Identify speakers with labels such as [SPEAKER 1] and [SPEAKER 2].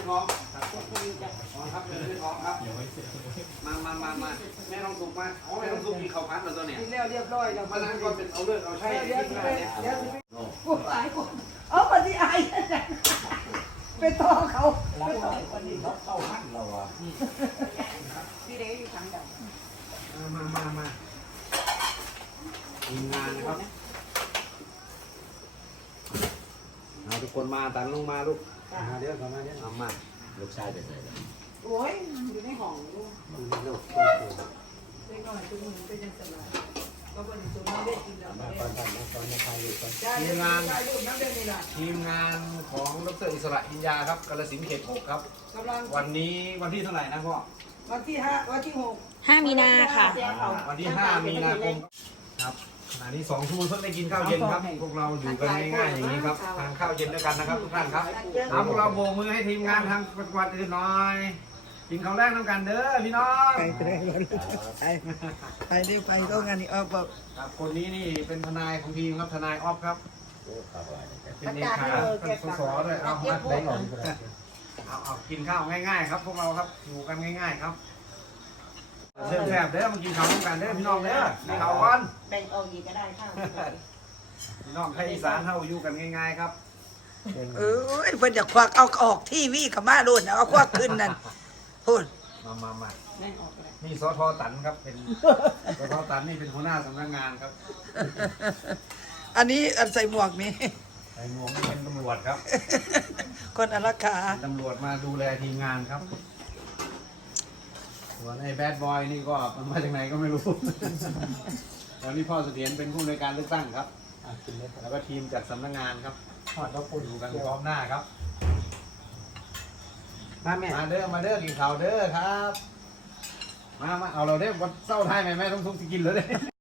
[SPEAKER 1] ท้องครับครับเดินด้วยท้องครับมาแม่ต้องสุกมาอ๋อแม่ต้องสุกกินข้าวพัดแล้วตัวเนี่ย
[SPEAKER 2] กินแล้วเรียบร้อยแล้ว
[SPEAKER 1] มานั่งก่อนเป็นเอาเลือดเอาใช่
[SPEAKER 2] เดี๋ยว
[SPEAKER 1] ที่
[SPEAKER 2] สิ
[SPEAKER 1] ไหน
[SPEAKER 2] ไป
[SPEAKER 1] เนี่ย
[SPEAKER 2] เดี๋ยวสิไปกูอายกูเอาคนที่อายไปต่อเขาไปต่อคนนี้
[SPEAKER 3] เข้าขั้นเราอ่ะ
[SPEAKER 2] พี่เด็กอยู่ทางเดิม
[SPEAKER 1] มาทีมงานนะครับเอาทุกคนมาตันลงมาลูกมาเดี๋ยวก่อนมาเดี๋ยวเอามา
[SPEAKER 3] ลูกชายเป็นไง
[SPEAKER 2] โอ้ยอยู่ในห้องลูก
[SPEAKER 1] ลูก
[SPEAKER 2] เล็กน้อยตัวนึงเป็นยังไงก็บนตัวน้ำเด็กกินแล้ว
[SPEAKER 3] มาตอนมาถ่ายรูปก่อน
[SPEAKER 2] จ้าเด็กน้ำเด็กนี่แหละ
[SPEAKER 1] ทีมงานของดร.อิสระอินยาครับกาฬสินธุ์เขต 6ครับ
[SPEAKER 2] กำลัง
[SPEAKER 1] วันนี้วันที่เท่าไหร่นะพ่อ
[SPEAKER 2] วันที่5วันที่6
[SPEAKER 4] 5 มีนาค่ะ
[SPEAKER 1] วันที่ 5 มีนาคมครับขณะนี้2 ทุ่มเพิ่งได้กินข้าวเย็นครับพวกเราอยู่กันง่ายๆอย่างนี้ครับทานข้าวเย็นด้วยกันนะครับทุกท่านครับเอาพวกเราโบกมือให้ทีมงานทางจังหวัดอื่นหน่อยกินข้าวแรกน้ำกันเด้อพี่น้อง
[SPEAKER 2] ไปเดี๋ยวไปต้องงานนี้บอก
[SPEAKER 1] ครับคนนี้นี่เป็นทนายของทีมครับทนายออฟครับเป็นเลขาเป็นสสด้วยเอามาได้หน่อยเอากินข้าวง่ายๆครับพวกเราครับอยู่กันง่ายๆครับเชิญแซ่บเด้อมากินข้าวน้ำกันเด้อพี่น้องเด้อข้าวก่อน
[SPEAKER 2] แบ่งเอาอีกก็ได้ข้าว
[SPEAKER 1] พี่น้องไทยอีสานเฮาอยู่กันง่ายๆครับ
[SPEAKER 2] เอ้ยเพิ่นจะควักเอาออกทีวีกับมาโดนเอาควักขึ้นนั่นพูด
[SPEAKER 1] มานี่สทตันครับเป็นสทตันนี่เป็นหัวหน้าสำนักงานครับ
[SPEAKER 2] อันนี้อันใส่หมวกนี่
[SPEAKER 1] ไอ้หมวกนี่เป็นตำรวจครับ
[SPEAKER 2] คนอารักขา
[SPEAKER 1] เป็นตำรวจมาดูแลทีมงานครับส่วนไอ้แบดบอยนี่ก็มันมาจากไหนก็ไม่รู้ ตอนนี้พ่อเสถียรเป็นผู้ในวยการเลือกตั้งครับแล้วก็ทีมจากสำนักงานครับทอดข้าวปุ้นอยู่กันพร้อมหน้าครับมาเด้อกินข้าวเด้อครับมาเอาเราเด้อวันเศร้าไทยไหมแม่ต้องทุกข์กินเลย